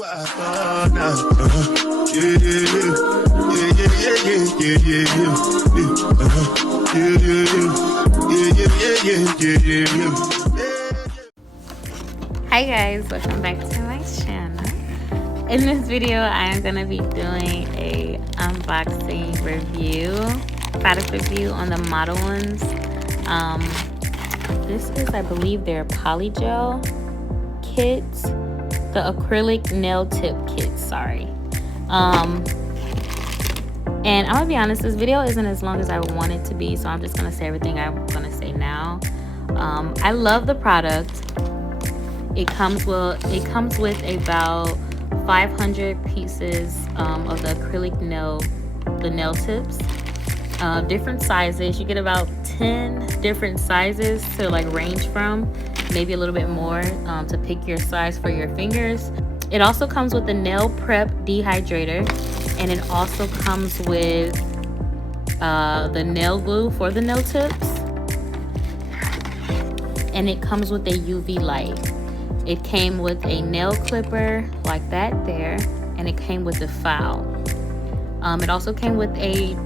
Hi guys, welcome back to my channel. In this video I am going to be doing a unboxing review, product review on the Modelones. This is, I believe, their polygel kits, the acrylic nail tip kits, sorry. And I'm gonna be honest, this video isn't as long as I want it to be, so I'm just gonna say everything I'm gonna say now. I love the product. It comes with about 500 pieces of the acrylic nail tips, different sizes. You get about 10 different sizes to like range from, maybe a little bit more, to pick your size for your fingers. It also comes with the nail prep dehydrator, and it also comes with the nail glue for the nail tips, and it comes with a UV light. It came with a nail clipper like that there, and it came with a file. It also came with a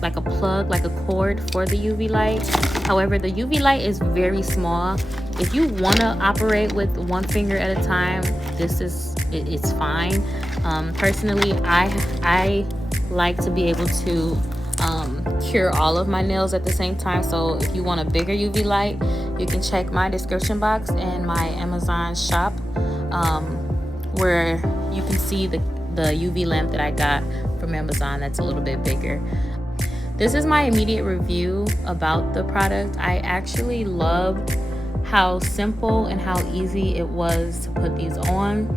plug, like a cord for the UV light. However, the UV light is very small. If you want to operate with one finger at a time, it's fine. Personally, I like to be able to cure all of my nails at the same time. So if you want a bigger UV light, you can check my description box and my Amazon shop, where you can see the UV lamp that I got from Amazon that's a little bit bigger. This is my immediate review about the product. I actually loved how simple and how easy it was to put these on.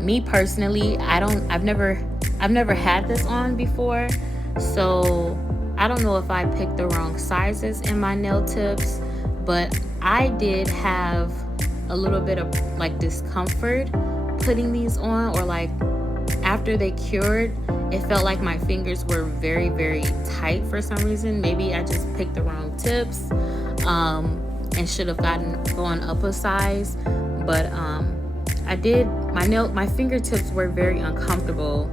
Me personally, I've never had this on before, so I don't know if I picked the wrong sizes in my nail tips, but I did have a little bit of like discomfort putting these on, or like after they cured, it felt like my fingers were very, very tight for some reason. Maybe I just picked the wrong tips, and should have gone up a size. But I did. My fingertips were very uncomfortable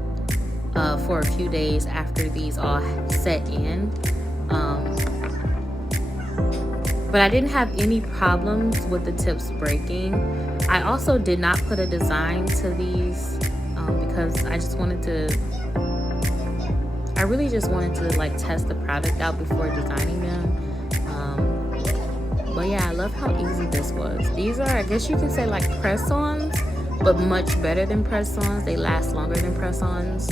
for a few days after these all set in. But I didn't have any problems with the tips breaking. I also did not put a design to these because I really just wanted to like test the product out before designing them. But yeah, I love how easy this was. These are, I guess you can say, like press-ons, but much better than press-ons. They last longer than press-ons.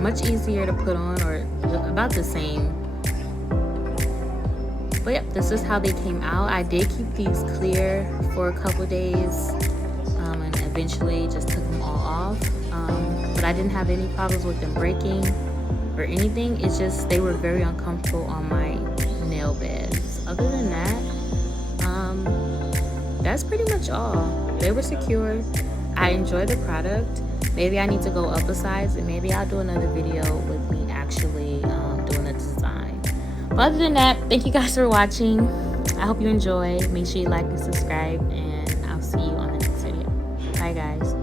Much easier to put on, or about the same. But yep, this is how they came out. I did keep these clear for a couple days, and eventually just took them all off. But I didn't have any problems with them breaking or anything. It's just they were very uncomfortable on my nail beds. Other than that, that's pretty much all. They were secure. I enjoy the product. Maybe I need to go up a size, and maybe I'll do another video with me actually doing a design. But other than that, thank you guys for watching. I hope you enjoy. Make sure you like and subscribe, and I'll see you on the next video. Bye guys.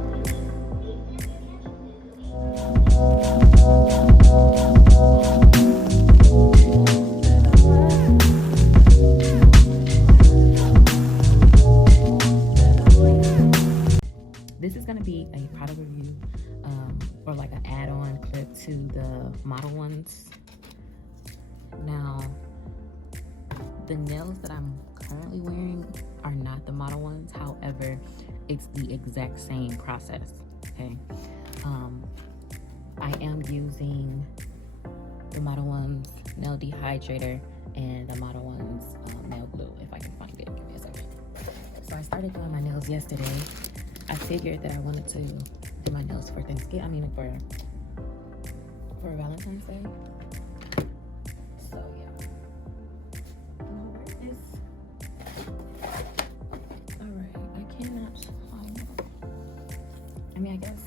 This is going to be a product review, or like an add-on clip to the Modelones. Now, the nails that I'm currently wearing are not the Modelones. However, it's the exact same process, okay? I am using the Modelones nail dehydrator and the Modelones nail glue, if I can find it. Give me a second. So I started doing my nails yesterday. I figured that I wanted to do my nails for Thanksgiving, for Valentine's Day. So yeah. Alright, I cannot find it. I mean, I guess,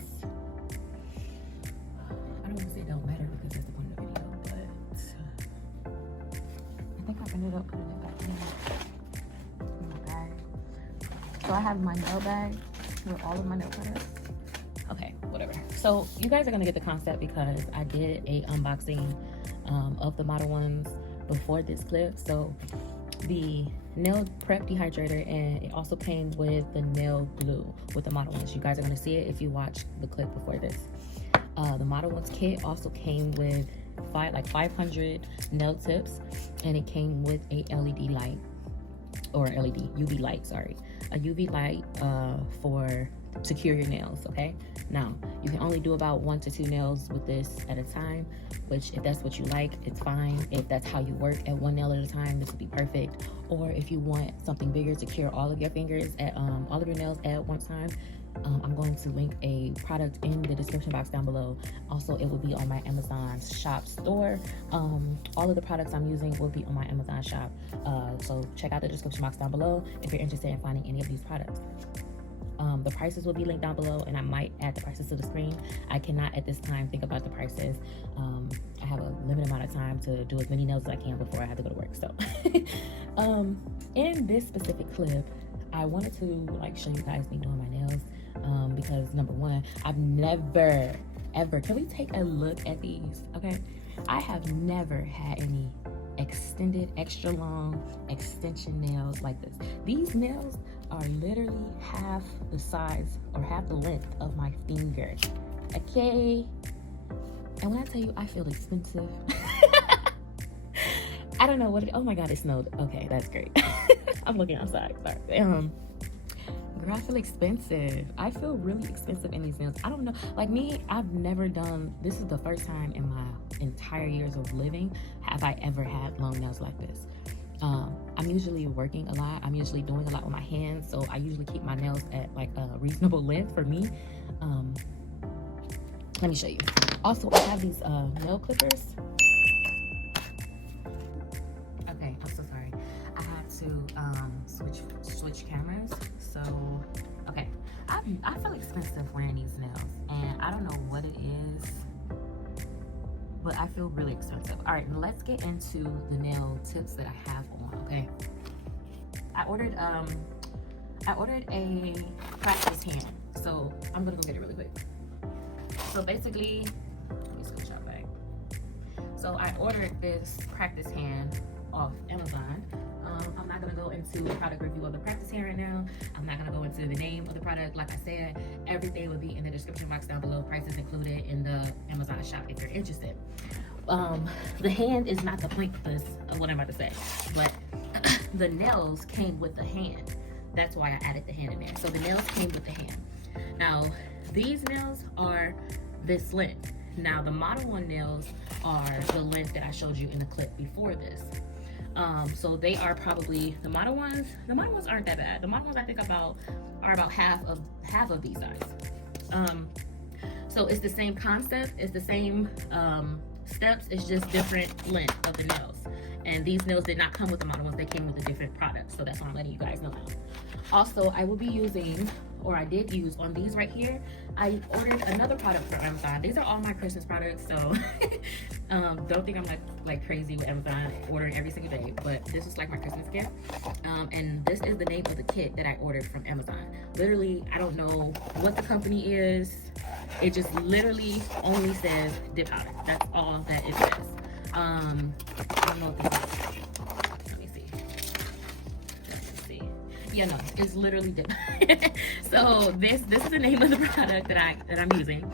I don't want to say it don't matter because that's the point of the video, but I think I ended up putting it back in my bag. So I I have my nail bag with all of my nail products. Okay, whatever. So you guys are gonna get the concept because I did a unboxing of the Modelones before this clip. So the nail prep dehydrator, and it also came with the nail glue with the Modelones. You guys are gonna see it if you watch the clip before this. The Modelones kit also came with 500 nail tips, and it came with a LED light, or UV light, sorry, a UV light for to cure your nails. Okay, now you can only do about 1 to 2 nails with this at a time, which if that's what you like, it's fine. If that's how you work at 1 nail at a time, this would be perfect. Or if you want something bigger to cure all of your fingers at all of your nails at one time, I'm going to link a product in the description box down below. Also, it will be on my Amazon shop store. All of the products I'm using will be on my Amazon shop, so check out the description box down below if you're interested in finding any of these products. The prices will be linked down below, and I might add the prices to the screen. I cannot at this time think about the prices. I have a limited amount of time to do as many nails as I can before I have to go to work. So in this specific clip, I wanted to show you guys me doing my nails, because number one, I've never ever, can we take a look at these? Okay, I have never had any extended, extra long extension nails like this. These nails are literally half the size or half the length of my finger. Okay, and when I tell you I feel expensive, I don't know what it, oh my god, it snowed. Okay, that's great. I'm looking outside, sorry. Girl, I feel expensive. I feel really expensive in these nails. I don't know, like me, I've never done, this is the first time in my entire years of living have I ever had long nails like this. I'm usually working a lot. I'm usually doing a lot with my hands, so I usually keep my nails at like a reasonable length for me. Let me show you. Also, I have these nail clippers. Okay, I'm so sorry. I had to switch cameras. So, okay, I feel expensive wearing these nails, and I don't know what it is, but I feel really expensive. All right, let's get into the nail tips that I have on. Okay, I ordered a practice hand, so I'm gonna go get it really quick. So basically, let me switch out back. So I ordered this practice hand off Amazon. I'm not gonna go into the product review of the practice hand right now. I'm not gonna go into the name of the product. Like I said, everything will be in the description box down below. Prices included in the Amazon shop if you're interested. The hand is not the point of this, of what I'm about to say, but the nails came with the hand. That's why I added the hand in there. So the nails came with the hand. Now, these nails are this length. Now, the Modelone nails are the length that I showed you in the clip before this. So they are probably, the Modelones aren't that bad. The Modelones I think are about half of these size. So it's the same concept, it's the same steps, it's just different length of the nails. And these nails did not come with the Modelones, they came with a different product. So that's why I'm letting you guys know now. Also, I will be using, or I did use on these right here, I ordered another product from Amazon. These are all my Christmas products, so don't think I'm like crazy with Amazon ordering every single day, but this is like my Christmas gift. And this is the name of the kit that I ordered from Amazon. Literally, I don't know what the company is. It just literally only says dip powder. That's all that it says. I don't know what this is. Let me see. Yeah, no, it's literally dip. So this is the name of the product that I'm using.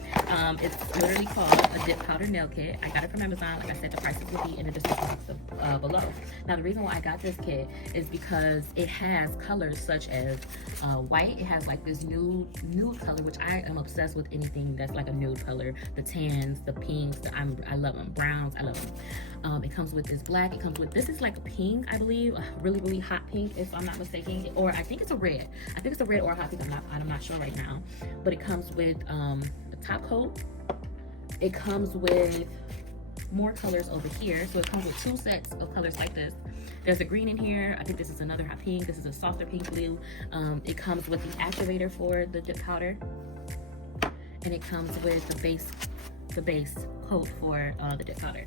It's literally called a dip powder nail kit. I got it from Amazon. Like I said, the prices will be in the description box below. Now, the reason why I got this kit is because it has colors such as white. It has like this nude color, which I am obsessed with anything that's like a nude color. The tans, the pinks, I love them. Browns, I love them. It comes with this black. It comes with, this is like a pink, I believe, a really, really hot pink, if I'm not mistaken, or I think it's a red. I think it's a red or a hot pink. I'm not sure right now. But it comes with a top coat. It comes with more colors over here. So it comes with 2 sets of colors like this. There's a green in here. I think this is another hot pink. This is a softer pink blue. It comes with the activator for the dip powder, and it comes with the base coat for the dip powder.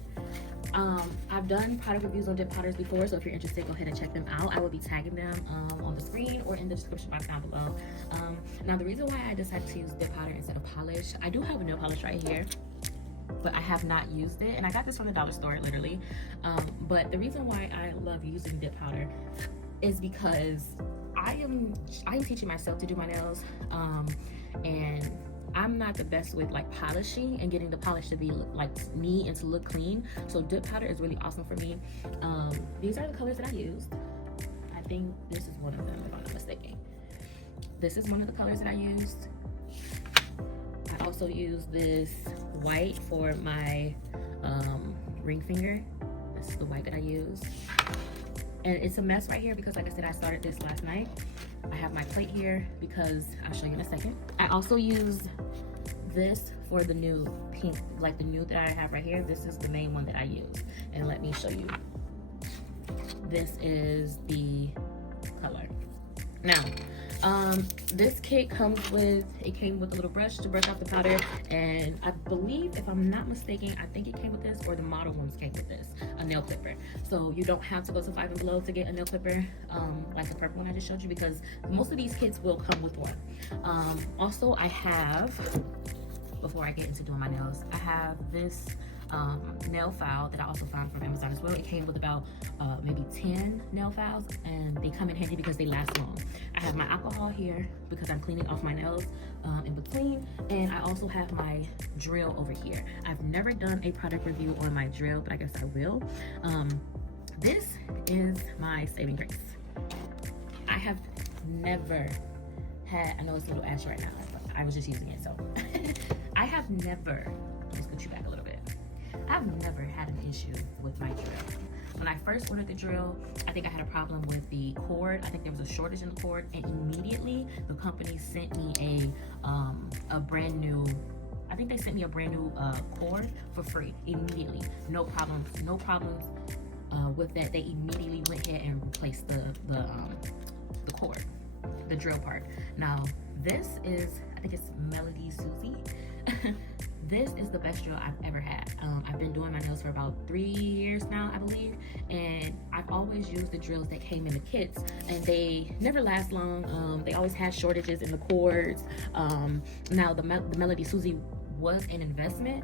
I've done product reviews on dip powders before, so if you're interested, go ahead and check them out. I will be tagging them on the screen or in the description box down below. Now, the reason why I decided to use dip powder instead of polish, I do have a nail polish right here, but I have not used it, and I got this from the dollar store, literally. But the reason why I love using dip powder is because I am teaching myself to do my nails, and I'm not the best with like polishing and getting the polish to be like neat and to look clean. So dip powder is really awesome for me. These are the colors that I used. I think this is one of them, if I'm not mistaken. This is one of the colors that I used. I also used this white for my ring finger. This is the white that I used. And it's a mess right here because, like I said, I started this last night. I have my plate here because I'll show you in a second. I also used this for the nude pink, like the nude that I have right here. This is the main one that I use. And let me show you. This is the color. Now, this kit comes with, it came with a little brush to brush off the powder, and I believe, if I'm not mistaken, I think it came with this, or the model ones came with this, a nail clipper. So you don't have to go to Five and Below to get a nail clipper, like the purple one I just showed you, because most of these kits will come with one. Also, I have, before I get into doing my nails, I have this nail file that I also found from Amazon as well. It came with about maybe 10 nail files, and they come in handy because they last long. I have my alcohol here because I'm cleaning off my nails in between, and I also have my drill over here. I've never done a product review on my drill, but I guess I will. This is my saving grace. I have never had, I know it's a little ash right now, but I was just using it, so. I have never, let me scoot you back a little bit. I've never had an issue with my drill. When I first ordered the drill, I think I had a problem with the cord. I think there was a shortage in the cord, and immediately the company sent me a brand new, I think they sent me a brand new cord for free, immediately. No problems with that. They immediately went ahead and replaced the cord, the drill part. Now, this is, I think it's Melodysusie. This is the best drill I've ever had. I've been doing my nails for about 3 years now, I believe, and I've always used the drills that came in the kits, and they never last long. They always had shortages in the cords. Now the Melodysusie was an investment,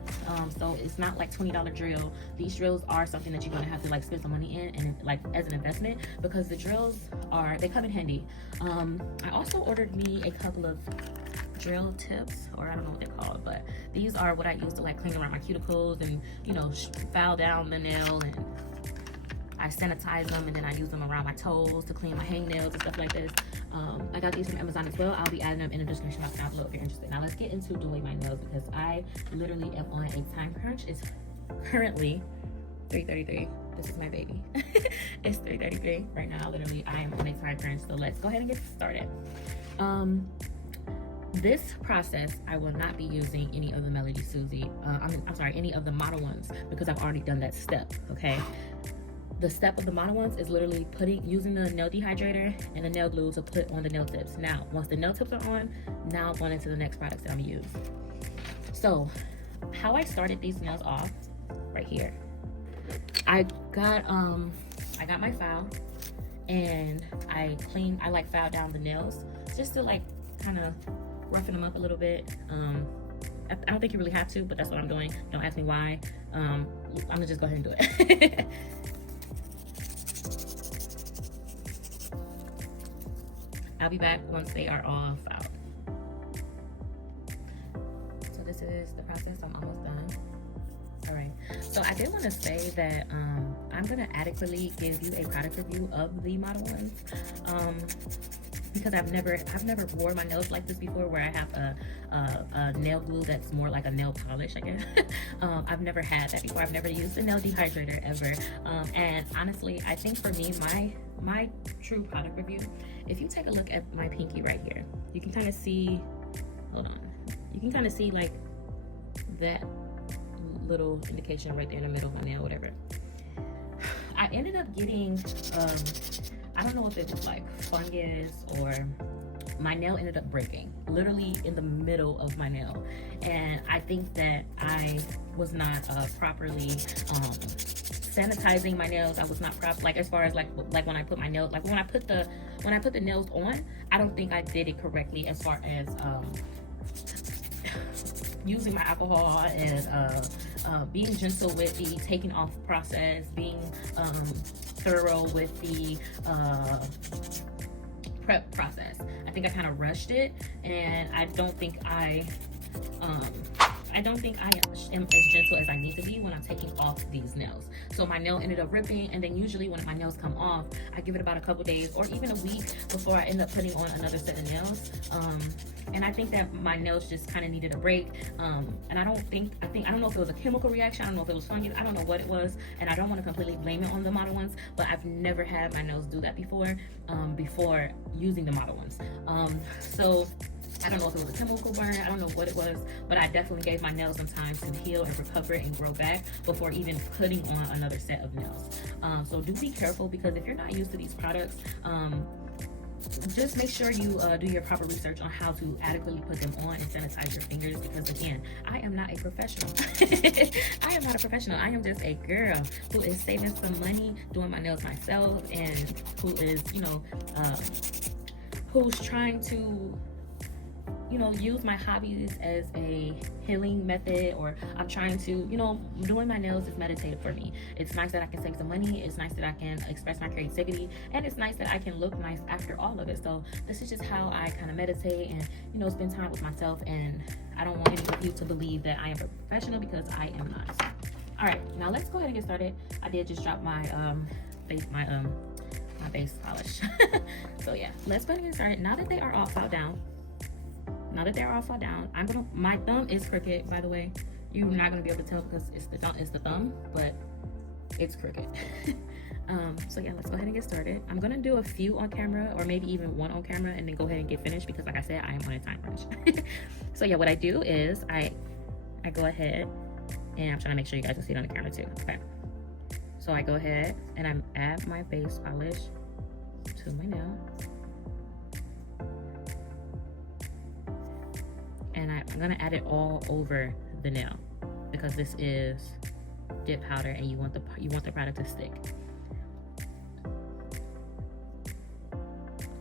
so it's not like $20 drill. These drills are something that you're gonna have to like spend some money in, and like as an investment, because the drills they come in handy. I also ordered me a couple of drill tips, or I don't know what they're called, but these are what I use to like clean around my cuticles and, you know, file down the nail, and I sanitize them, and then I use them around my toes to clean my hangnails and stuff like this. I got these from Amazon as well. I'll be adding them in the description box down below if you're interested. Now let's get into doing my nails, because I literally am on a time crunch. It's currently 3:33. This is my baby. It's 3:33 right now. Literally, I am on a time crunch, so let's go ahead and get started. This process, I will not be using any of the Melodysusie, I'm sorry, any of the model ones, because I've already done that step, okay? The step of the model ones is literally using the nail dehydrator and the nail glue to put on the nail tips. Now, once the nail tips are on, now I'm going into the next products that I'm gonna use. So, how I started these nails off, right here. I got my file, and I like filed down the nails just to like kind of roughen them up a little bit. I don't think you really have to, but that's what I'm doing. Don't ask me why. I'm gonna just go ahead and do it. I'll be back once they are all filed. So this is the process. I'm almost done. All right. So I did want to say that I'm gonna adequately give you a product review of the model ones. Because I've never worn my nails like this before, where I have a nail glue that's more like a nail polish, I guess. I've never had that before. I've never used a nail dehydrator ever. And honestly, I think for me, my true product review, if you take a look at my pinky right here, you can kind of see, hold on, you can kind of see like that little indication right there in the middle of my nail, whatever. I ended up getting, I don't know if it was like fungus, or my nail ended up breaking literally in the middle of my nail, and I think that I was not properly sanitizing my nails, I was not proper, like as far as like when I put my nails, like when I put the nails on, I don't think I did it correctly as far as using my alcohol and being gentle with the taking off process, being thorough with the prep process. I think I kind of rushed it, and I don't think I am as gentle as I need to be when I'm taking off these nails. So my nail ended up ripping, and then usually when my nails come off, I give it about a couple days or even a week before I end up putting on another set of nails. And I think that my nails just kind of needed a break. And I don't know if it was a chemical reaction. I don't know if it was fungus. I don't know what it was, and I don't want to completely blame it on the Modelones, but I've never had my nails do that before using the Modelones. So I don't know if it was a chemical burn, I don't know what it was, but I definitely gave my nails some time to heal and recover and grow back before even putting on another set of nails. So do be careful, because if you're not used to these products, just make sure you do your proper research on how to adequately put them on and sanitize your fingers, because again, I am not a professional. I am not a professional. I am just a girl who is saving some money, doing my nails myself, and who is, who's trying to use my hobbies as a healing method, or I'm trying to, doing my nails is meditative for me. It's nice that I can save some money. It's nice that I can express my creativity, and it's nice that I can look nice after all of it. So this is just how I kind of meditate and, spend time with myself. And I don't want any of you to believe that I am a professional, because I am not. All right, now let's go ahead and get started. I did just drop my my base polish. So yeah, let's go ahead and get started. Now that they are all fell down, my thumb is crooked, by the way. You're not gonna be able to tell because it's the thumb, but it's crooked. So yeah, let's go ahead and get started. I'm gonna do a few on camera, or maybe even one on camera, and then go ahead and get finished, because like I said, I am on a time crunch. So yeah, what I do is I go ahead, and I'm trying to make sure you guys can see it on the camera too. Okay. So I go ahead and I add my base polish to my nail. And I'm gonna add it all over the nail, because this is dip powder, and you want the product to stick.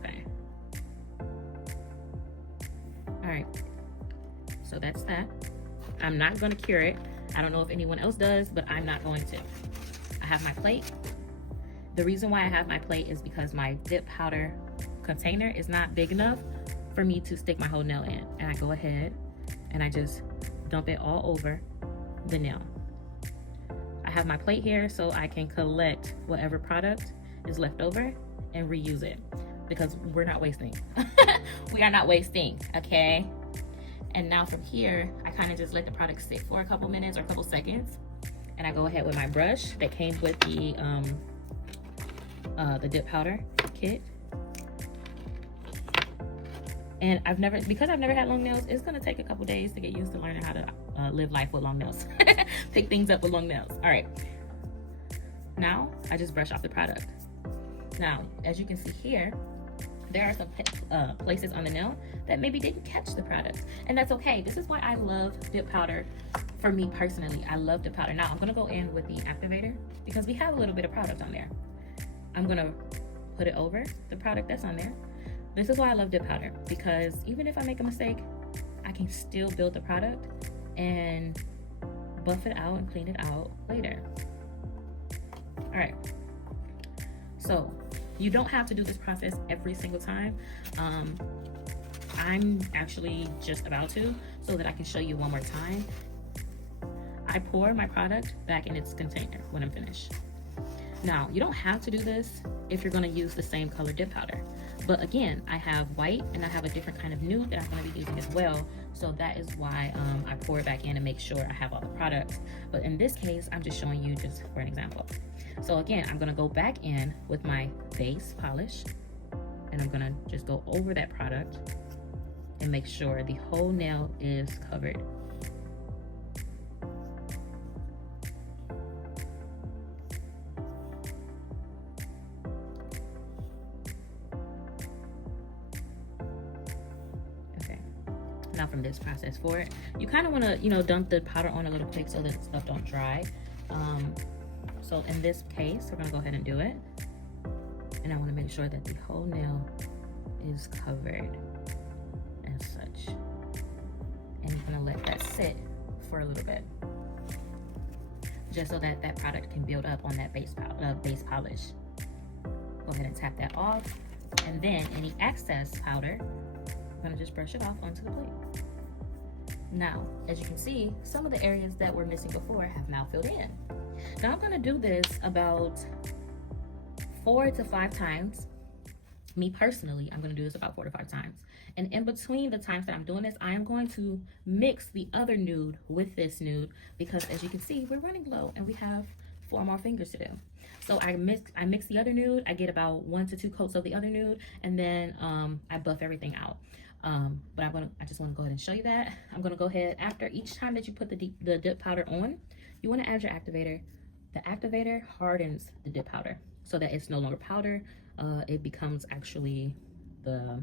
Okay. All right. So that's that. I'm not gonna cure it. I don't know if anyone else does, but I'm not going to. I have my plate. The reason why I have my plate is because my dip powder container is not big enough for me to stick my whole nail in. And I go ahead and I just dump it all over the nail. I have my plate here so I can collect whatever product is left over and reuse it, because we're not wasting. We are not wasting, okay? And now from here, I kind of just let the product sit for a couple minutes or a couple seconds. And I go ahead with my brush that came with the dip powder kit. And because I've never had long nails, it's gonna take a couple days to get used to learning how to live life with long nails. Pick things up with long nails. All right. Now I just brush off the product. Now, as you can see here, there are some places on the nail that maybe didn't catch the product, and that's okay. This is why I love dip powder. For me personally, I love dip powder. Now I'm gonna go in with the activator, because we have a little bit of product on there. I'm gonna put it over the product that's on there. This is why I love dip powder, because even if I make a mistake, I can still build the product and buff it out and clean it out later. All right, so you don't have to do this process every single time. I'm actually just about to, so that I can show you one more time. I pour my product back in its container when I'm finished. Now, you don't have to do this if you're gonna use the same color dip powder. But again, I have white and I have a different kind of nude that I'm gonna be using as well. So that is why I pour it back in and make sure I have all the products. But in this case, I'm just showing you just for an example. So again, I'm gonna go back in with my base polish, and I'm gonna just go over that product and make sure the whole nail is covered. Now from this process forward, you kind of want to dump the powder on a little quick so that stuff don't dry. So in this case, we're gonna go ahead and do it. And I wanna make sure that the whole nail is covered as such. And you're gonna let that sit for a little bit, just so that that product can build up on that base polish. Go ahead and tap that off. And then any excess powder, I'm gonna just brush it off onto the plate. Now, as you can see, some of the areas that were missing before have now filled in. Now I'm gonna do this about 4 to 5 times. Me personally, I'm gonna do this about 4 to 5 times. And in between the times that I'm doing this, I am going to mix the other nude with this nude, because as you can see, we're running low and we have 4 more fingers to do. So I mix the other nude, I get about 1 to 2 coats of the other nude, and then I buff everything out. But I just wanna go ahead and show you that. I'm gonna go ahead, after each time that you put the dip powder on, you wanna add your activator. The activator hardens the dip powder so that it's no longer powder. It becomes actually the,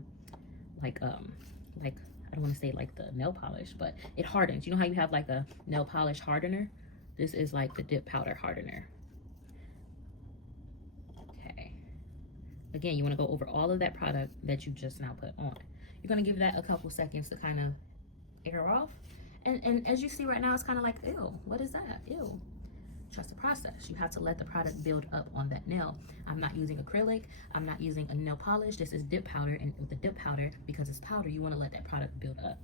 I don't wanna say like the nail polish, but it hardens. You know how you have like a nail polish hardener? This is like the dip powder hardener. Okay. Again, you wanna go over all of that product that you just now put on. You're gonna give that a couple seconds to kind of air off. And as you see right now, it's kind of like, ew, what is that? Ew. Trust the process. You have to let the product build up on that nail. I'm not using acrylic. I'm not using a nail polish. This is dip powder, and with the dip powder, because it's powder, you wanna let that product build up.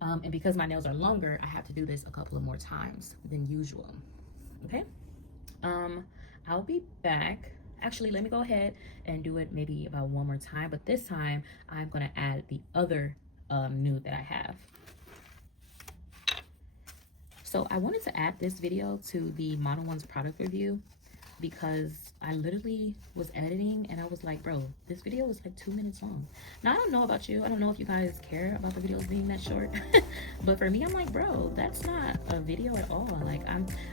And because my nails are longer, I have to do this a couple of more times than usual, okay? I'll be back. Actually, let me go ahead and do it maybe about 1 more time, but this time I'm gonna add the other nude that I have. So I wanted to add this video to the Modelones product review because I literally was editing and I was like, bro, this video is like 2 minutes long. Now, I don't know about you. I don't know if you guys care about the videos being that short, but for me, I'm like, bro, that's not a video at all. Like,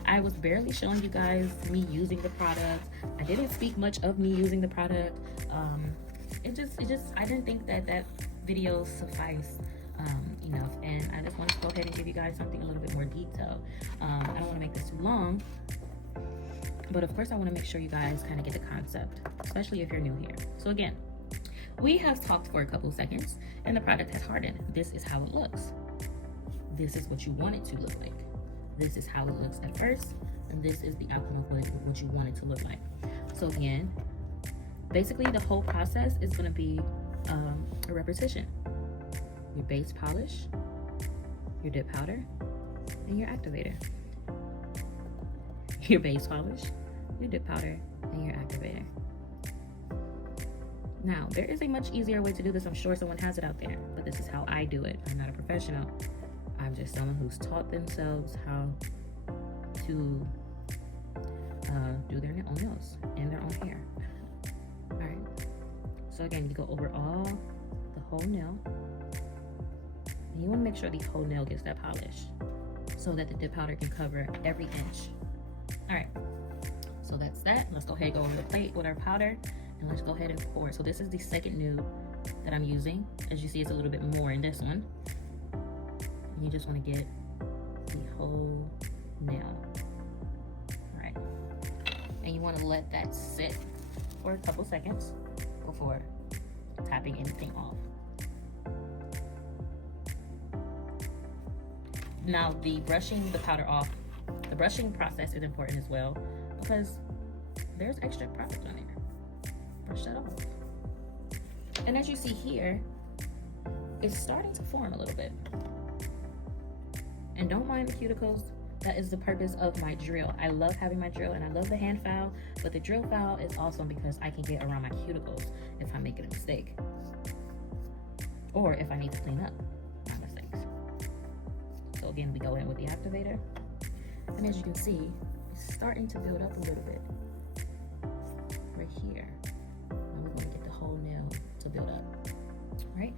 I was barely showing you guys me using the product. I didn't speak much of me using the product. I didn't think that video sufficed enough, and I just wanted to go ahead and give you guys something a little bit more detailed. I don't want to make this too long, but of course I want to make sure you guys kind of get the concept, especially if you're new here. So again, we have talked for a couple seconds and the product has hardened. This is how it looks. This is what you want it to look like. This is how it looks at first, and this is the outcome of what you want it to look like. So again, basically the whole process is going to be a repetition. Your base polish, your dip powder, and your activator. Your base polish, your dip powder, and your activator. Now, there is a much easier way to do this. I'm sure someone has it out there, but this is how I do it. I'm not a professional. I'm just someone who's taught themselves how to do their own nails and their own hair. All right. So again, you go over all the whole nail. And you want to make sure the whole nail gets that polish so that the dip powder can cover every inch. All right, so that's that. Let's go ahead and go on the plate with our powder, and let's go ahead and pour it. So this is the second nude that I'm using. As you see, it's a little bit more in this one. And you just want to get the whole nail. All right, and you want to let that sit for a couple seconds before tapping anything off. Now, the brushing the powder off, the brushing process is important as well because there's extra product on there. Brush that off. And as you see here, it's starting to form a little bit. And don't mind the cuticles. That is the purpose of my drill. I love having my drill and I love the hand file, but the drill file is awesome because I can get around my cuticles if I'm making a mistake. Or if I need to clean up my mistakes. So again, we go in with the activator. And as you can see, it's starting to build up a little bit right here. And we're gonna get the whole nail to build up, right?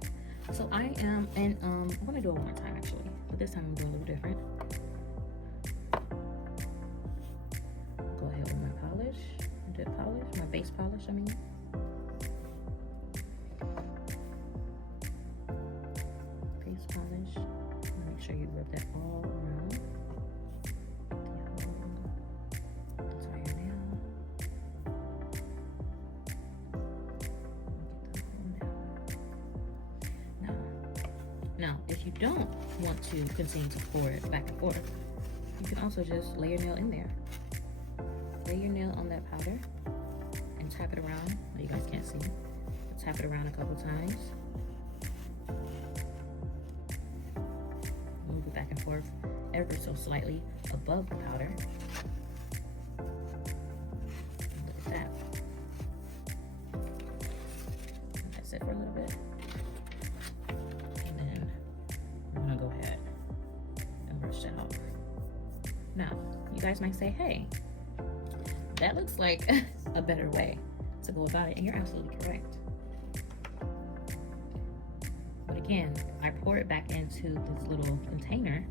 So I am, and I'm gonna do it one more time actually, but this time I'm doing a little different. Go ahead with my polish, dip polish, my base polish, I mean. Base polish, make sure you rub that all around. That's why your nail. Now, if you don't want to continue to pour it back and forth, you can also just lay your nail in there. Lay your nail on that powder and tap it around. You guys can't see. Tap it around a couple times. Move it back and forth ever so slightly above the powder. Look at that. Let that sit for a little bit. And then I'm gonna go ahead and brush that off. Now, you guys might say, hey, that looks like a better way to go about it, and you're absolutely correct. But again, I pour it back into this little container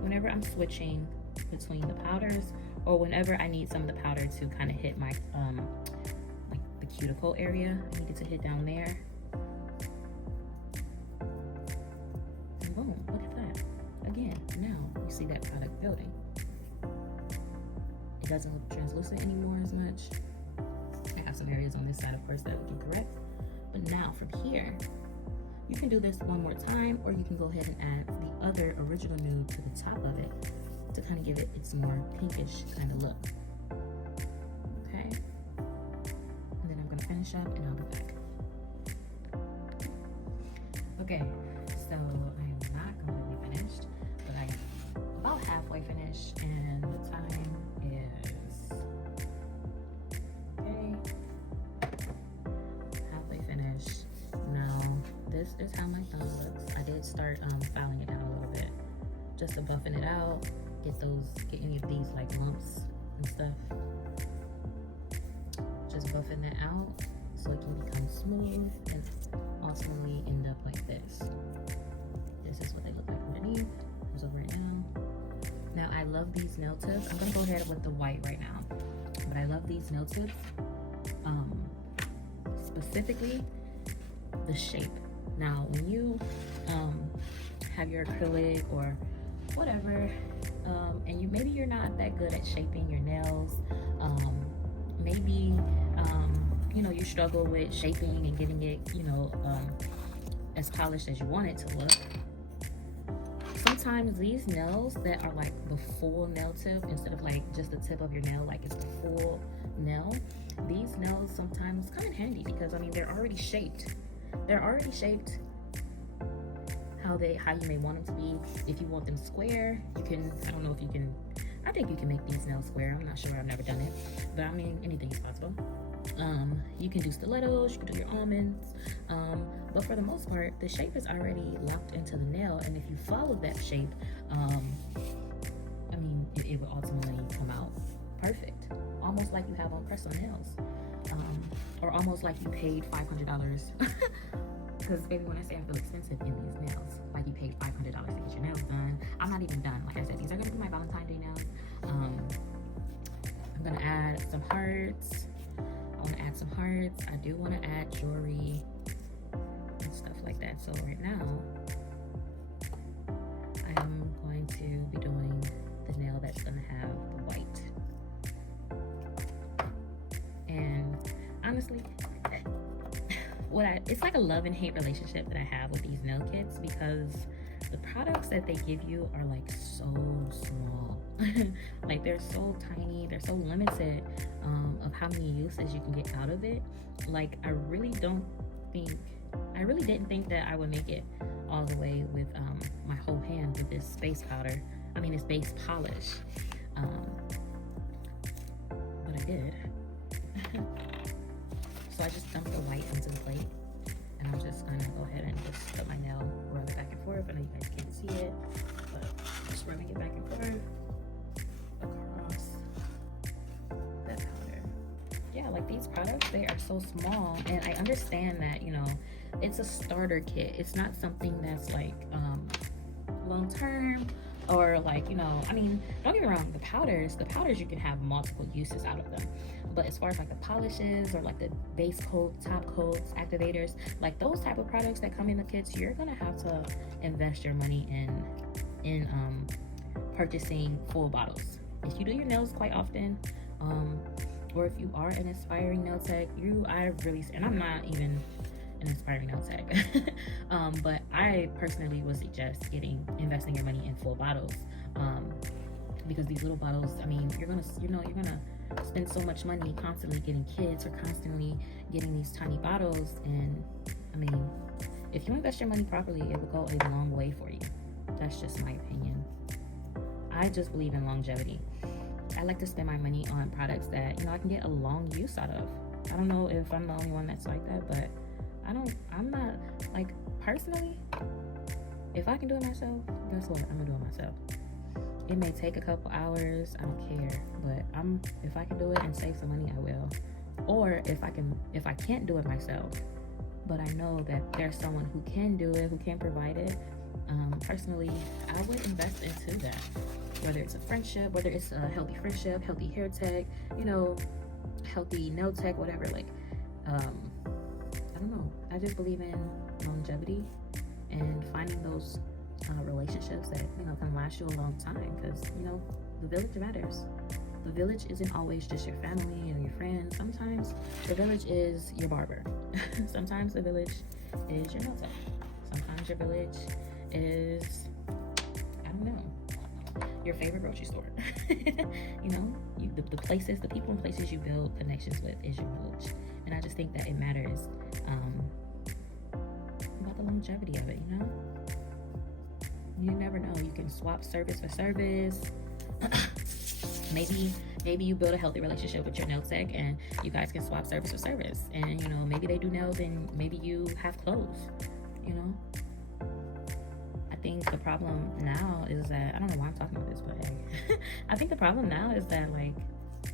whenever I'm switching between the powders, or whenever I need some of the powder to kind of hit my like the cuticle area. I need it to hit down there. And boom, look at that. Again, now you see that product building. It doesn't look translucent anymore as much. I have some areas on this side, of course, that we can correct. But now from here, you can do this one more time, or you can go ahead and add the other original nude to the top of it to kind of give it its more pinkish kind of look. Okay? And then I'm gonna finish up and I'll be back. Okay, so I am not completely finished, but I am about halfway finished, and the time is, okay, halfway finished. Now, this is how my thumb looks. I did start filing it down a little bit, just to buffing it out, get any of these like lumps and stuff. Just buffing that out so it can become smooth and ultimately end up like this. This is what they look like underneath. There's over right now. Now I love these nail tips. I'm gonna go ahead with the white right now, but I love these nail tips. Specifically the shape. Now when you have your acrylic or whatever, and maybe you're not that good at shaping your nails, maybe you know, you struggle with shaping and getting it, you know, as polished as you want it to look. Sometimes these nails that are like the full nail tip, instead of like just the tip of your nail, like it's the full nail, these nails sometimes come in handy because I mean they're already shaped. They're already shaped how you may want them to be. If you want them square, you can, I don't know if you can, I think you can make these nails square. I'm not sure, I've never done it, but I mean anything is possible. You can do stilettos, you can do your almonds, but for the most part the shape is already locked into the nail, and if you follow that shape, I mean it will ultimately come out perfect, almost like you have on press-on nails, or almost like you paid $500 because baby, when I say I feel expensive in these nails, like you paid $500 to get your nails done. I'm not even done. Like I said, these are gonna be my Valentine's Day nails. I'm gonna add some hearts. I want to add some hearts. I do want to add jewelry and stuff like that. So right now, I am going to be doing the nail that's going to have the white. And honestly, it's like a love and hate relationship that I have with these nail kits, because the products that they give you are like so small. Like they're so tiny, they're so limited of how many uses you can get out of it. Like I really didn't think that I would make it all the way with my whole hand with this base powder. I mean, this base polish. But I did. So I just dumped the white into the plate, and I'm just gonna go ahead and just put my nail, rub it back and forth. I know you guys can't see it, but just rubbing it back and forth across that powder. Yeah, like these products, they are so small, and I understand that, you know, it's a starter kit. It's not something that's like long term, or like, you know, I mean, don't get me wrong, the powders you can have multiple uses out of them. But as far as like the polishes or like the base coat, top coats, activators, like those type of products that come in the kits, you're gonna have to invest your money in purchasing full bottles. If you do your nails quite often, or if you are an aspiring nail tech, and I'm not even an aspiring nail tech. But I personally would suggest investing your money in full bottles, because these little bottles, I mean, you're gonna spend so much money constantly getting kits or constantly getting these tiny bottles, and I mean, if you invest your money properly, it will go a long way for you. That's just my opinion. I just believe in longevity. I like to spend my money on products that, I can get a long use out of. I don't know if I'm the only one that's like that, but I'm not, like, personally, if I can do it myself, guess what? I'm gonna do it myself. It may take a couple hours, I don't care, but if I can do it and save some money, I will. Or if I can't do it myself, but I know that there's someone who can do it, who can provide it, personally, I would invest into that. Whether it's a friendship, whether it's a healthy friendship, healthy hair tech, healthy nail tech, whatever. Like, I don't know. I just believe in longevity and finding those relationships that can last you a long time, because the village matters. The village isn't always just your family and your friends. Sometimes the village is your barber. Sometimes the village is your nail tech. Sometimes your village is, I don't know, your favorite grocery store. The places, the people and places you build connections with is your village. And I just think that it matters about the longevity of it. You never know. You can swap service for service. Maybe you build a healthy relationship with your nail tech and you guys can swap service for service. And maybe they do nails and maybe you have clothes. I think the problem now is that, I don't know why I'm talking about this, but hey, I think the problem now is that, like,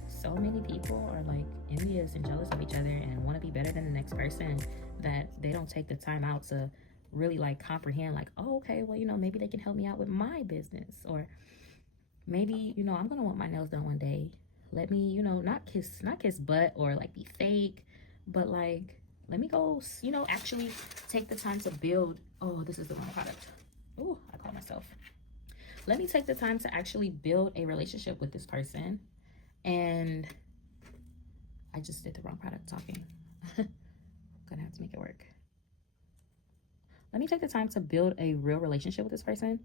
so many people are like envious and jealous of each other and want to be better than the next person, that they don't take the time out to really like comprehend, like, oh, okay, well, maybe they can help me out with my business, or maybe, I'm gonna want my nails done one day. Let me, not kiss butt or like be fake, but like, let me go, actually take the time to build. Oh, this is the wrong product. Oh, I caught myself. Let me take the time to actually build a relationship with this person. And I just did the wrong product talking. Gonna have to make it work. Let me take the time to build a real relationship with this person,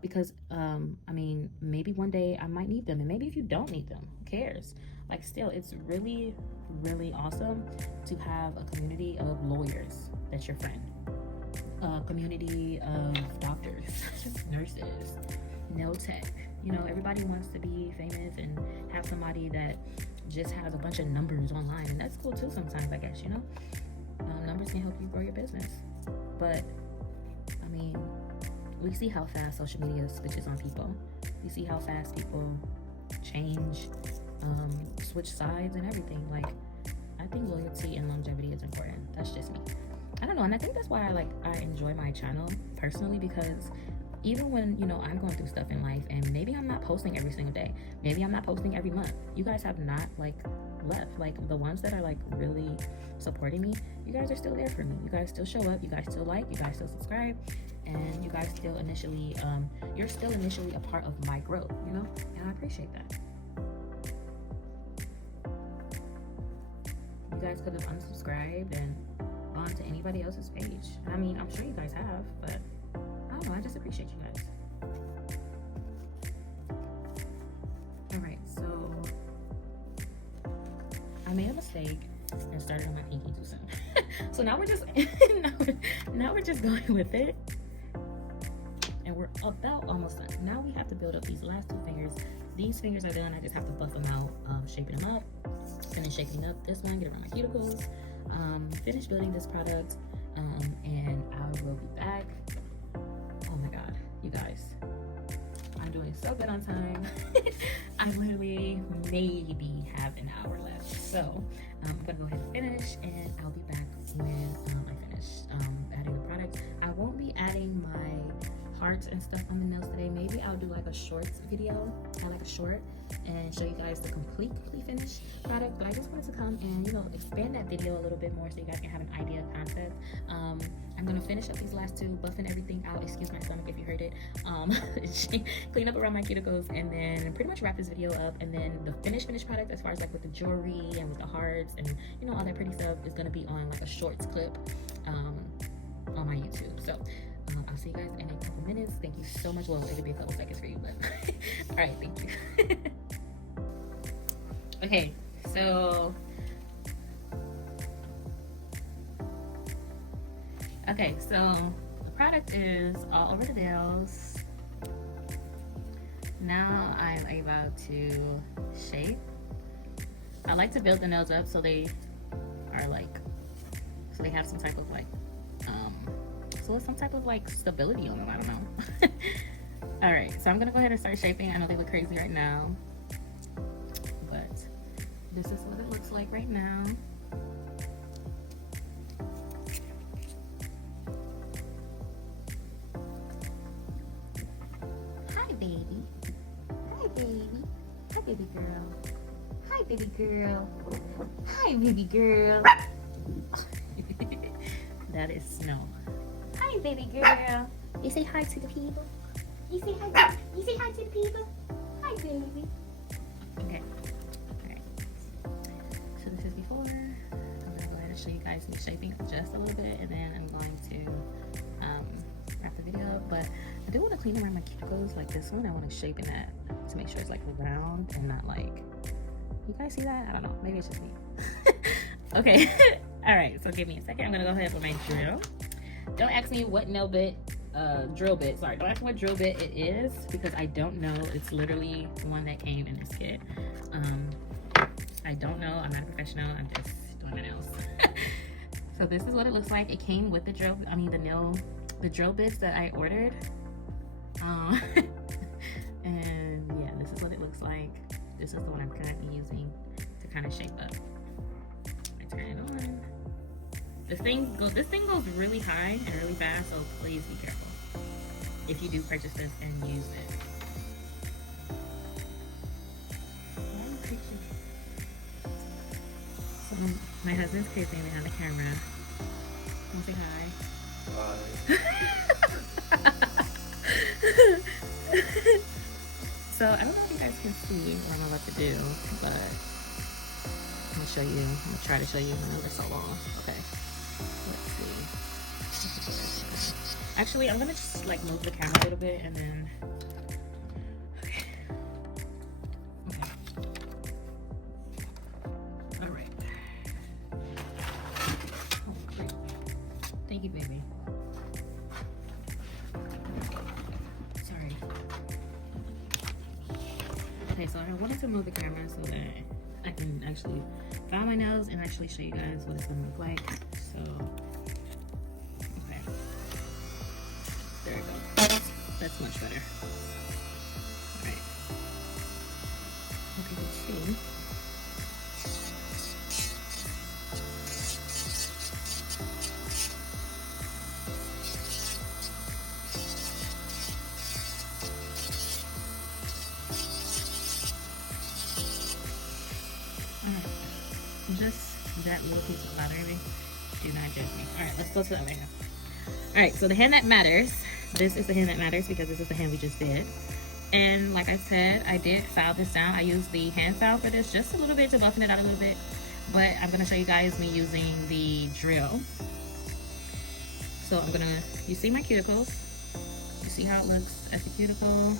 because I mean, maybe one day I might need them, and maybe if you don't need them, who cares? Like, still, it's really, really awesome to have a community of lawyers that's your friend, a community of doctors, nurses, nail tech. Everybody wants to be famous and have somebody that just has a bunch of numbers online, and that's cool too sometimes, I guess. Numbers can help you grow your business, but I mean, we see how fast social media switches on people. We see how fast people change, switch sides and everything. Like, I think loyalty and longevity is important. That's just me. I don't know, and I think that's why I enjoy my channel personally, because even when I'm going through stuff in life and maybe I'm not posting every single day, maybe I'm not posting every month, you guys have not like left. Like, the ones that are like really supporting me, you guys are still there for me. You guys still show up, you guys still like, you guys still subscribe, and you guys still initially you're still initially a part of my growth, and I appreciate that. You guys could have unsubscribed and gone to anybody else's page. I mean, I'm sure you guys have, but I don't know, I just appreciate you guys. Alright, so I made a mistake and started on my pinky too soon. So now we're just now we're just going with it. And we're about almost done. Now we have to build up these last two fingers. These fingers are done. I just have to buff them out, shaping them up, finish shaping up this one, get around my cuticles, finish building this product, and I will be back. Oh my god, you guys, I'm doing so good on time. I literally maybe have an hour left, so I'm gonna go ahead and finish, and I'll be back when I finish adding the product. I won't be adding my hearts and stuff on the nails today. Maybe I'll do like a shorts video, or like a short, and show you guys the complete finished product. But I just wanted to come and, you know, expand that video a little bit more so you guys can have an idea of concept. I'm gonna finish up these last two, buffing everything out. Excuse my stomach if you heard it. Clean up around my cuticles, and then pretty much wrap this video up. And then the finished product, as far as like with the jewelry and with the hearts and, you know, all that pretty stuff, is gonna be on like a shorts clip on my YouTube. So I'll see you guys in a couple minutes. Thank you so much. Well, it'll be a couple seconds for you, but all right, thank you. Okay, so the product is all over the nails. Now I'm about to shape. I like to build the nails up so they are like, so they have some type of like some type of like stability on them. I don't know. All right, so I'm gonna go ahead and start shaping. I know they look crazy right now, but this is what it looks like right now. Hi baby, hi baby, hi baby girl, hi baby girl, hi baby girl. That is Snow. Hi, baby girl. You say hi to the people. You say hi. You say hi to the people. Hi, baby. Okay. Alright. So this is before. I'm gonna go ahead and show you guys me shaping up just a little bit, and then I'm going to wrap the video up. But I do want to clean around my cuticles like this one. I want to shape in that to make sure it's like round and not like. You guys see that? I don't know. Maybe it's just me. Okay. All right. So give me a second. I'm gonna go ahead with my drill. Don't ask me what nail bit, drill bit. Sorry, don't ask me what drill bit it is because I don't know. It's literally one that came in this kit. I don't know. I'm not a professional. I'm just doing my nails. So this is what it looks like. It came with the drill. I mean the drill bits that I ordered. And yeah, this is what it looks like. This is the one I'm currently using to kind of shape up. I turn it on. This thing goes really high and really fast, so please be careful if you do purchase this and use it. So my husband's creeping behind the camera. Can you say hi? Hi. So I don't know if you guys can see what I'm about to do, but I'm gonna show you. I'm gonna try to show you. I know they're so long. Okay. Let's see. Actually, I'm gonna just like move the camera a little bit and then. Okay. Okay. All right. Oh, great. Thank you, baby. Sorry. Okay, so I wanted to move the camera so that I can actually file my nails and actually show you guys what it's gonna look like. So, okay, there we go. That's much better. All right. Okay, let's see. Just that little piece of powder, baby. Do not judge me. All right, let's go to the other hand. All right, so the hand that matters. This is the hand that matters because this is the hand we just did. And like I said, I did file this down. I used the hand file for this just a little bit to buffen it out a little bit. But I'm gonna show you guys me using the drill. So I'm gonna, you see my cuticles. You see how it looks at the cuticle.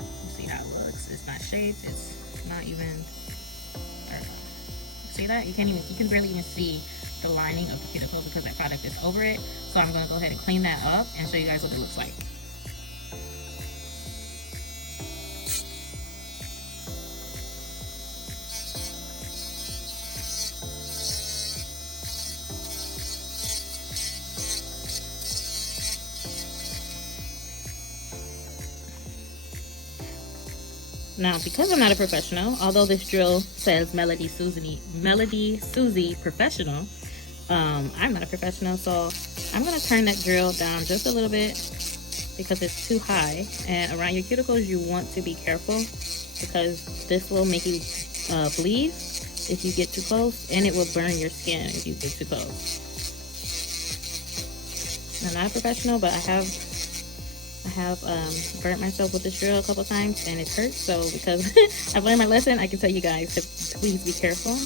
You see how it looks. It's not shaped. It's not even. See that? You can barely even see the lining of the cuticle because that product is over it. So I'm gonna go ahead and clean that up and show you guys what it looks like. Now, because I'm not a professional, although this drill says Melodysusie professional, I'm not a professional, so I'm gonna turn that drill down just a little bit because it's too high. And around your cuticles, you want to be careful because this will make you bleed if you get too close, and it will burn your skin if you get too close. I'm not a professional, but I have burnt myself with this drill a couple times, and it hurts. So because I've learned my lesson, I can tell you guys to please be careful.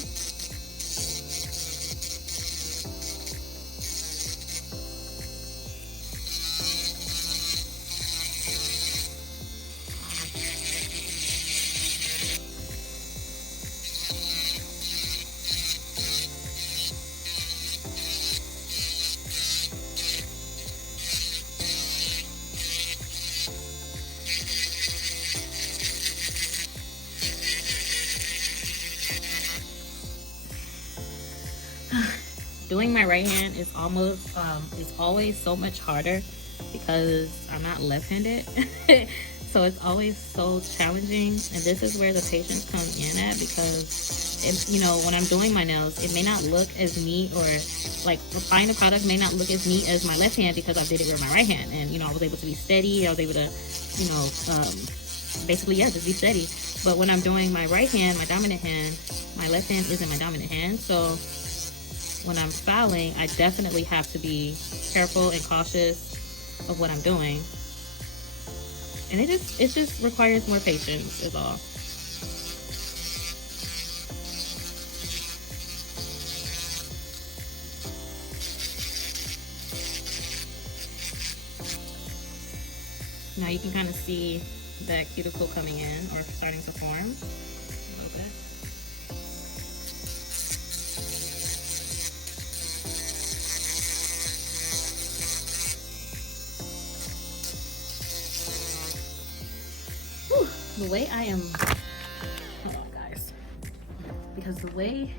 Doing my right hand is always so much harder because I'm not left-handed. So it's always so challenging, and this is where the patience comes in at, because when I'm doing my nails, it may not look as neat, or like applying the product may not look as neat as my left hand because I did it with my right hand, and I was able to be steady. I was able to basically just be steady. But when I'm doing my right hand, my dominant hand, my left hand isn't my dominant hand. So when I'm filing, I definitely have to be careful and cautious of what I'm doing. And it just requires more patience is all. Now you can kind of see that cuticle coming in or starting to form a little bit. The way I am, hold on guys, because the way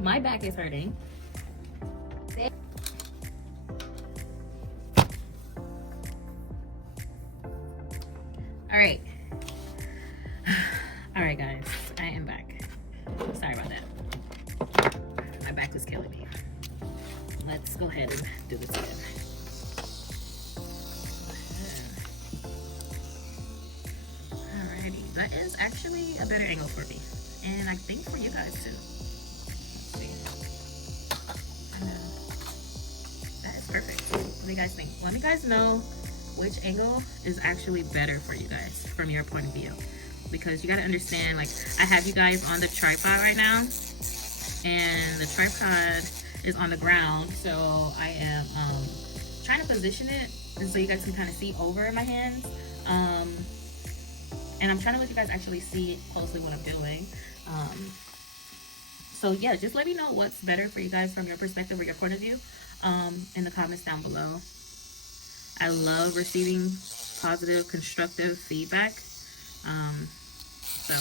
my back is hurting. All right guys, I am back. Sorry about that. My back is killing me. Let's go ahead and do this again. That is actually a better angle for me, and I think for you guys too. That is perfect. What do you guys think? Let me guys know which angle is actually better for you guys from your point of view, because you got to understand, like, I have you guys on the tripod right now, and the tripod is on the ground, so I am trying to position it and so you guys can kind of see over my hands. And I'm trying to let you guys actually see closely what I'm doing. So yeah, just let me know what's better for you guys from your perspective or your point of view in the comments down below. I love receiving positive, constructive feedback. So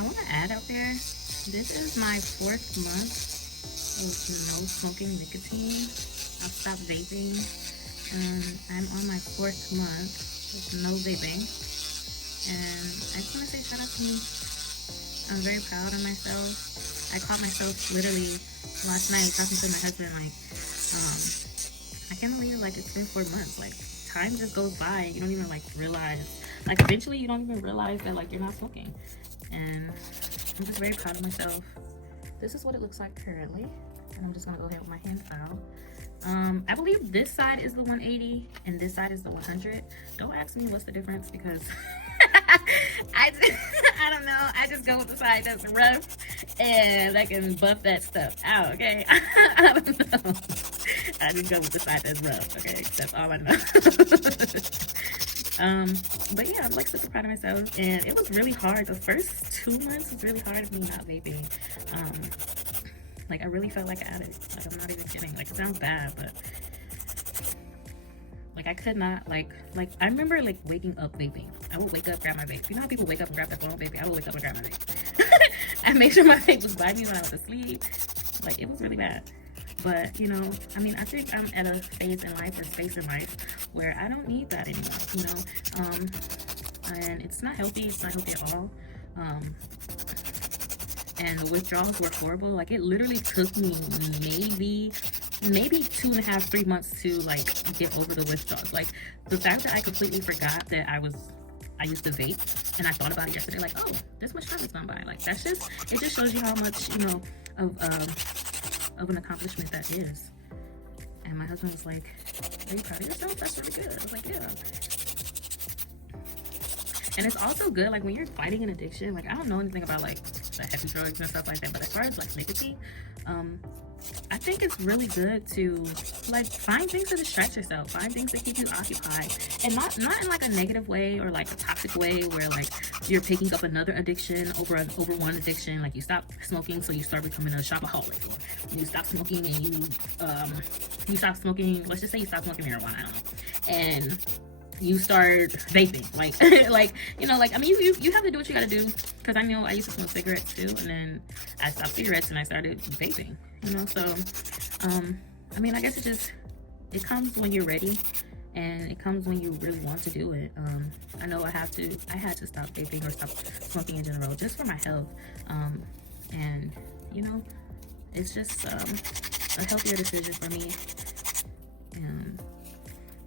I want to add out there, this is my 4th month of no smoking nicotine. I've stopped vaping, and I'm on my 4th month with no vaping. And I just want to say shout out to me. I'm very proud of myself. I caught myself literally last night talking to my husband like, I can't believe like it's been 4 months. Like time just goes by. You don't even like realize. Like eventually you don't even realize that like you're not smoking. And I'm just very proud of myself. This is what it looks like currently. And I'm just gonna go ahead with my hand file. I believe this side is the 180 and this side is the 100. Don't ask me what's the difference because I don't know. I just go with the side that's rough and I can buff that stuff out, okay? I don't know. I just go with the side that's rough, okay? That's all I know. But yeah, I'm like super proud of myself, and it was really hard. The first 2 months was really hard of me not vaping. Like I really felt like an addict. Like I'm not even kidding. Like it sounds bad, but like I could not like I remember like waking up vaping. I would wake up, grab my vape. You know how people wake up and grab their phone vaping? I would wake up and grab my vape. I made sure my vape was by me when I was asleep. Like it was really bad. But you know, I mean, I think I'm at a phase in life or space in life where I don't need that anymore, you know. And it's not healthy. It's not healthy at all. And the withdrawals were horrible. Like it literally took me maybe 2.5, 3 months to like get over the withdrawals. Like the fact that I completely forgot that I used to vape, and I thought about it yesterday, like, oh, this much time has gone by. Like that's just, it just shows you how much, you know, of an accomplishment that is. And my husband was like, are you proud of yourself? That's really good. I was like, yeah. And it's also good, like when you're fighting an addiction, like I don't know anything about like the heavy drugs and stuff like that, but as far as like nicotine, I think it's really good to like find things to distract yourself, find things that keep you occupied, and not in like a negative way or like a toxic way where like you're picking up another addiction over one addiction. Like you stop smoking, so you start becoming a shopaholic, or you stop smoking and you stop smoking. Let's just say you stop smoking marijuana, I don't know, and you start vaping, like like you know, like I mean you have to do what you gotta do, because I know I used to smoke cigarettes too, and then I stopped cigarettes and I started vaping, you know. So I mean, I guess it comes when you're ready, and it comes when you really want to do it. I know I had to stop vaping or stop smoking in general just for my health, and you know, it's just a healthier decision for me.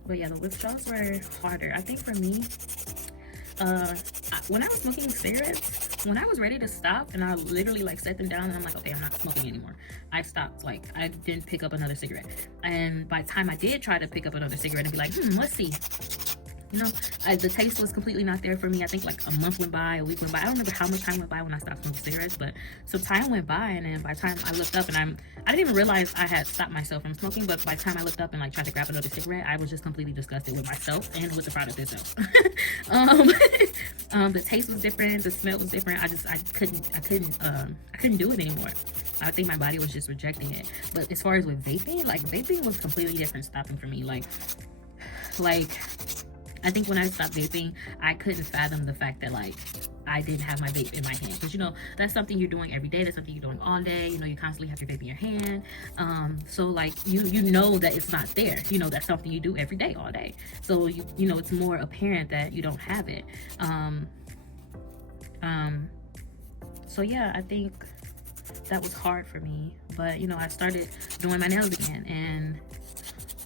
But yeah, the withdrawals were harder. I think for me, when I was smoking cigarettes, when I was ready to stop and I literally like set them down and I'm like, okay, I'm not smoking anymore, I stopped. Like I didn't pick up another cigarette. And by the time I did try to pick up another cigarette and be like, let's see, you know, the taste was completely not there for me. I think like a month went by, a week went by. I don't remember how much time went by when I stopped smoking cigarettes, but some time went by, and then by the time I looked up and I didn't even realize I had stopped myself from smoking, but by the time I looked up and like tried to grab another cigarette, I was just completely disgusted with myself and with the product itself. The taste was different, the smell was different. I couldn't do it anymore. I think my body was just rejecting it. But as far as with vaping, like vaping was completely different stopping for me. Like I think when I stopped vaping, I couldn't fathom the fact that like I didn't have my vape in my hand, because you know that's something you're doing every day. That's something you're doing all day. You know, you constantly have your vape in your hand. So like you know that it's not there. You know that's something you do every day, all day. So you know it's more apparent that you don't have it. So yeah, I think that was hard for me. But you know, I started doing my nails again and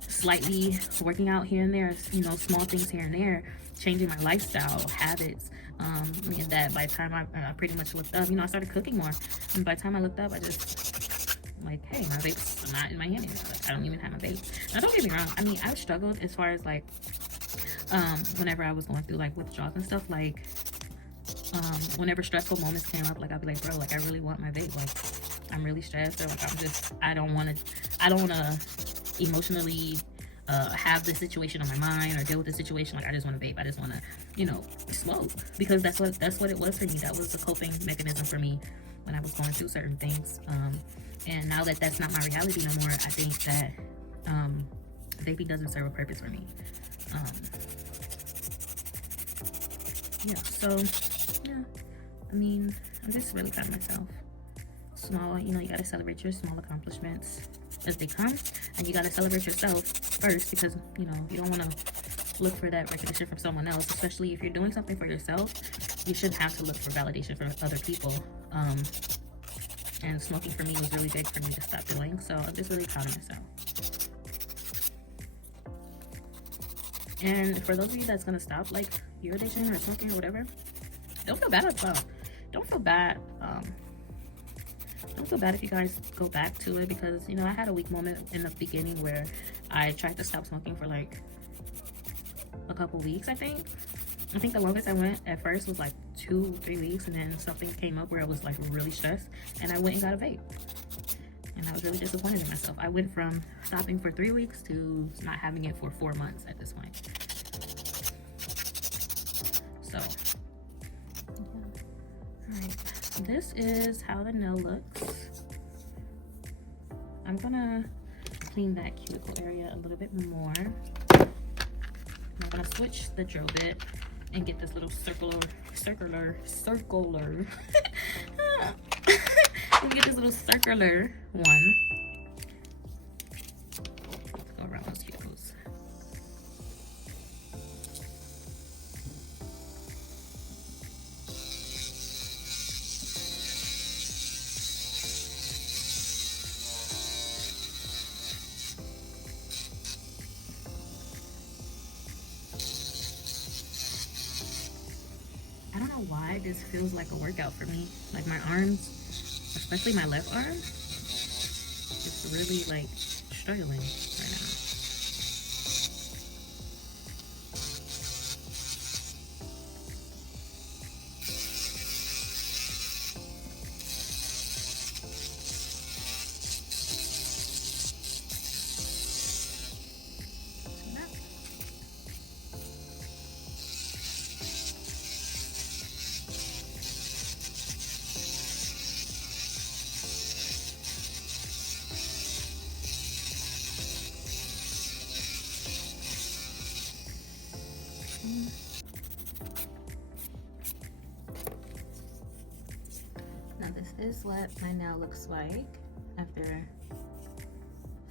slightly working out here and there, you know, small things here and there, changing my lifestyle habits, and that by the time I pretty much looked up, you know, I started cooking more, and by the time I looked up, I just like, hey, my vape's not in my hand anymore. Like I don't even have my vape. Now don't get me wrong, I mean I've struggled as far as like whenever I was going through like withdrawals and stuff, like whenever stressful moments came up, like I'd be like, bro, like I really want my vape, like I'm really stressed, or like I don't want to emotionally have the situation on my mind or deal with the situation. Like I just want to vape, I just want to, you know, smoke, because that's what it was for me. That was a coping mechanism for me when I was going through certain things. And now that that's not my reality no more, I think that vaping doesn't serve a purpose for me. Yeah, so yeah, I mean, I'm just really proud of myself. Small, you know, you gotta celebrate your small accomplishments as they come, and you gotta celebrate yourself first, because you know you don't want to look for that recognition from someone else. Especially if you're doing something for yourself, you shouldn't have to look for validation from other people. And smoking for me was really big for me to stop doing, so I'm just really proud of myself. And for those of you that's gonna stop like your addiction or smoking or whatever, don't feel bad about. Don't feel bad. Don't feel bad if you guys go back to it, because you know I had a weak moment in the beginning where I tried to stop smoking for like a couple weeks. I think the longest I went at first was like 2-3 weeks, and then something came up where I was like really stressed, and I went and got a vape, and I was really disappointed in myself. I went from stopping for 3 weeks to not having it for 4 months at this point. So yeah. All right, this is how the nail looks. I'm gonna clean that cuticle area a little bit more. I'm gonna switch the drill bit and get this little circular and get this little circular one. Go around those cuticles. I don't know why this feels like a workout for me. Like my arms, especially my left arm, it's really like struggling right now. Now this is what my nail looks like after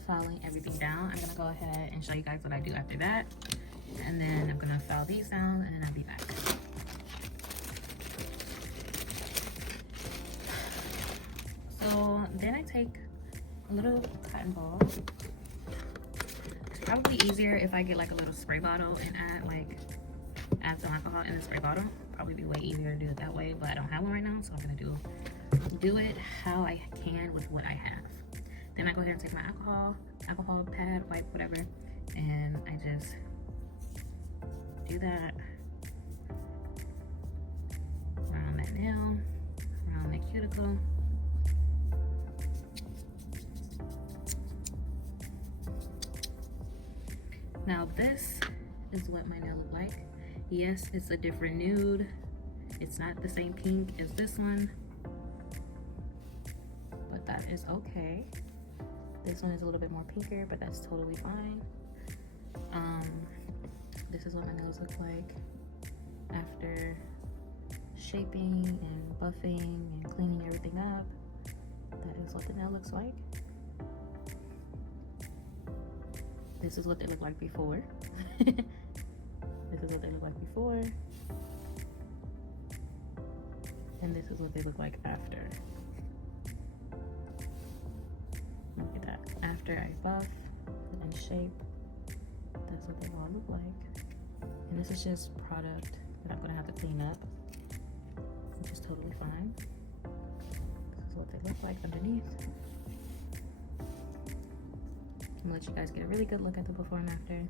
filing everything down. I'm gonna go ahead and show you guys what I do after that, and then I'm gonna file these down, and then I'll be back. So then I take a little cotton ball. It's probably easier if I get like a little spray bottle and add some alcohol in the spray bottle. Probably be way easier to do it that way, but I don't have one right now, so I'm gonna do it how I can with what I have. Then I go ahead and take my alcohol pad, wipe, whatever, and I just do that around that nail, around that cuticle. Now this is what my nail look like. Yes, it's a different nude. It's not the same pink as this one, but that is okay. This one is a little bit more pinker, but that's totally fine. This is what my nails look like after shaping and buffing and cleaning everything up. That is what the nail looks like. This is what they look like before. This is what they look like before. And this is what they look like after. Look at that. After I buff and shape, that's what they all look like. And this is just product that I'm gonna have to clean up, which is totally fine. This is what they look like underneath. I'm gonna let you guys get a really good look at the before and after.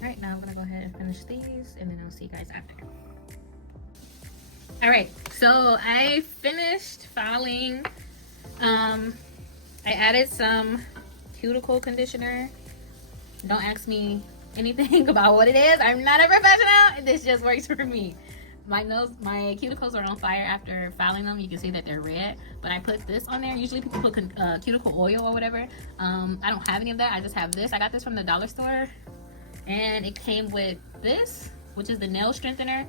Alright, now I'm gonna go ahead and finish these, and then I'll see you guys after. Alright, so I finished filing. I added some cuticle conditioner. Don't ask me anything about what it is. I'm not a professional. This just works for me. my cuticles are on fire after filing them. You can see that they're red, but I put this on there. Usually people put cuticle oil or whatever. I don't have any of that. I just have this. I got this from the dollar store, and it came with this, which is the nail strengthener.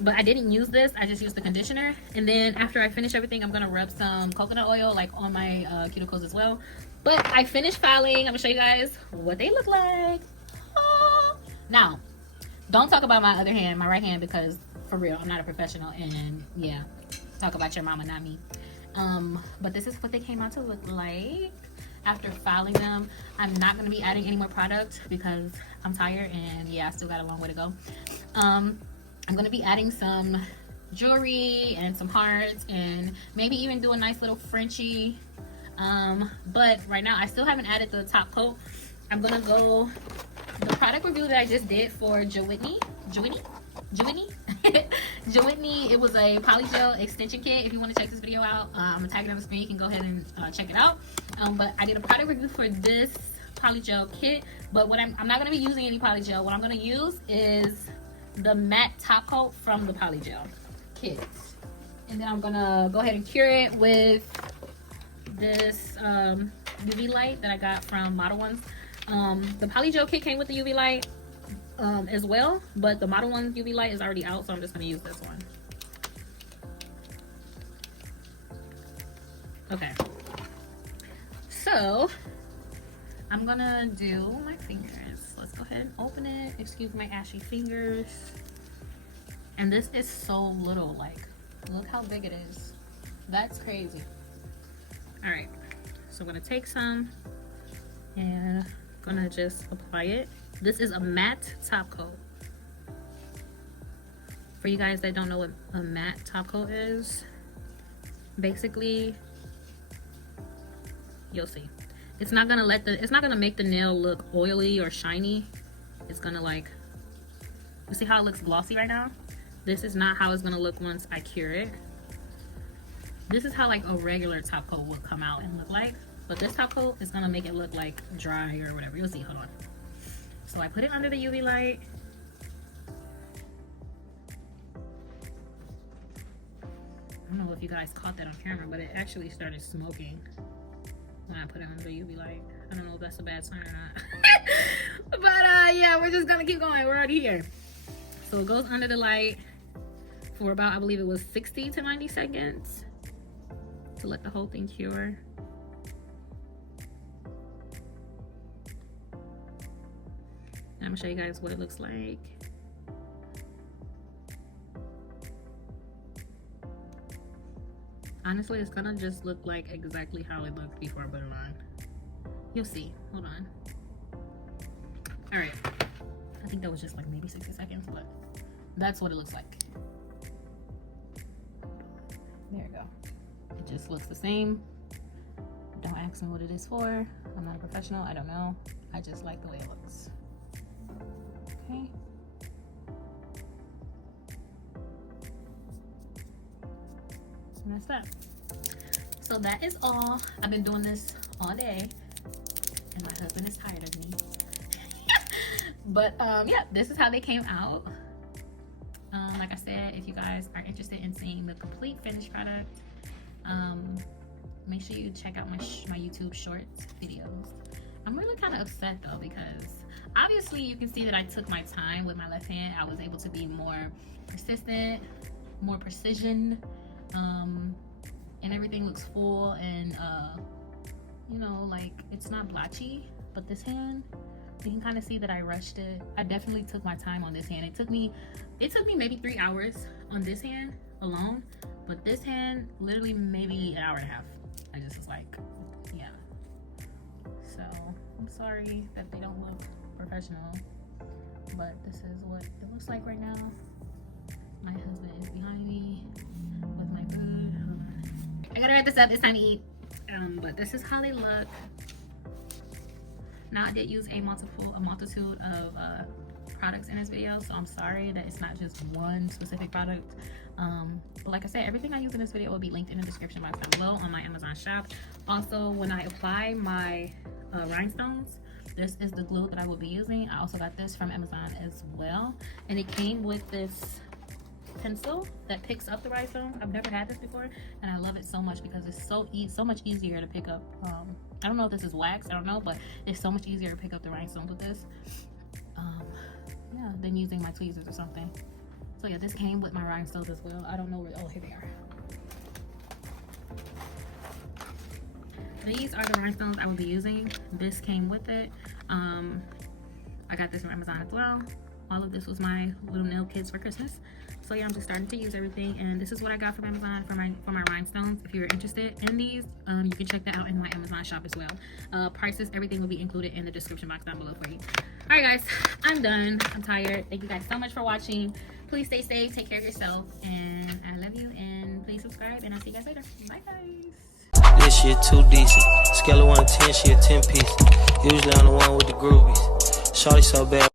But I didn't use this. I just used the conditioner. And then after I finish everything, I'm gonna rub some coconut oil like on my cuticles as well. But I finished filing. I'm gonna show you guys what they look like. Oh. Now, don't talk about my other hand, my right hand, because for real, I'm not a professional. And yeah, talk about your mama, not me. But this is what they came out to look like after filing them. I'm not gonna be adding any more product because I'm tired, and yeah, I still got a long way to go. I'm gonna be adding some jewelry and some hearts, and maybe even do a nice little Frenchie. But right now I still haven't added the top coat. I'm gonna go the product review that I just did for Joitney. It was a polygel extension kit. If you want to check this video out, I'm gonna tag it on the screen. You can go ahead and check it out. But I did a product review for this polygel kit, but what I'm not gonna be using any polygel. What I'm gonna use is the matte top coat from the polygel kit, and then I'm gonna go ahead and cure it with this UV light that I got from Modelones. The polygel kit came with the UV light as well, but the Modelones UV light is already out, so I'm just gonna use this one. Okay, so I'm gonna do my fingers. Let's go ahead and open it. Excuse my ashy fingers. And this is so little, like, look how big it is. That's crazy. All right, so I'm gonna take some and gonna just apply it. This is a matte top coat. For you guys that don't know what a matte top coat is, basically, you'll see. It's not gonna make the nail look oily or shiny. It's gonna, like, you see how it looks glossy right now? This is not how it's gonna look once I cure it. This is how like a regular top coat would come out and look like, but this top coat is gonna make it look like dry or whatever. You'll see. Hold on. So I put it under the UV light. I don't know if you guys caught that on camera, but it actually started smoking when I put it under the UV light. I don't know if that's a bad sign or not. But yeah, we're just gonna keep going. We're already here. So it goes under the light for about, I believe it was 60 to 90 seconds to let the whole thing cure. I'm gonna show you guys what it looks like. Honestly, it's gonna just look like exactly how it looked before I put it on. You'll see. Hold on. All right. I think that was just like maybe 60 seconds, but that's what it looks like. There you go. It just looks the same. Don't ask me what it is for. I'm not a professional. I don't know. I just like the way it looks. Okay. And that's that. So that is all. I've been doing this all day, and my husband is tired of me. But yeah, this is how they came out. Like I said, if you guys are interested in seeing the complete finished product, make sure you check out my YouTube shorts videos. I'm really kind of upset though, because obviously you can see that I took my time with my left hand. I was able to be more persistent, more precision, and everything looks full, and you know, like, it's not blotchy. But this hand, you can kind of see that I rushed it. I definitely took my time on this hand. It took me maybe 3 hours on this hand alone, but this hand literally maybe an hour and a half. I just was like, yeah. So I'm sorry that they don't look professional, but this is what it looks like right now. My husband is behind me with my food. I gotta wrap this up. It's time to eat. But this is how they look. Now, I did use a multitude of products in this video, so I'm sorry that it's not just one specific product. But like I said, everything I use in this video will be linked in the description box down below on my Amazon shop. Also, when I apply my rhinestones, This is the glue that I will be using. I also got this from Amazon as well, and it came with this pencil that picks up the rhinestones. I've never had this before, and I love it so much because it's so much easier to pick up. I don't know if this is wax, I don't know, but it's so much easier to pick up the rhinestones with this. Yeah, than using my tweezers or something. So yeah, this came with my rhinestones as well. I don't know where, oh, here they are. These are the rhinestones I will be using. This came with it. I got this from Amazon as well. All of this was my little nail kits for Christmas. So yeah, I'm just starting to use everything, and this is what I got from Amazon for my rhinestones. If you're interested in these, you can check that out in my Amazon shop as well. Prices, everything will be included in the description box down below for you. All right, guys, I'm done. I'm tired. Thank you guys so much for watching. Please stay safe, take care of yourself, and I love you. And please subscribe, and I'll see you guys later. Bye, guys. This shit too decent. Scale of 1 to 10, she a 10 piece. Usually I'm the one with the groovies. Shawty so bad.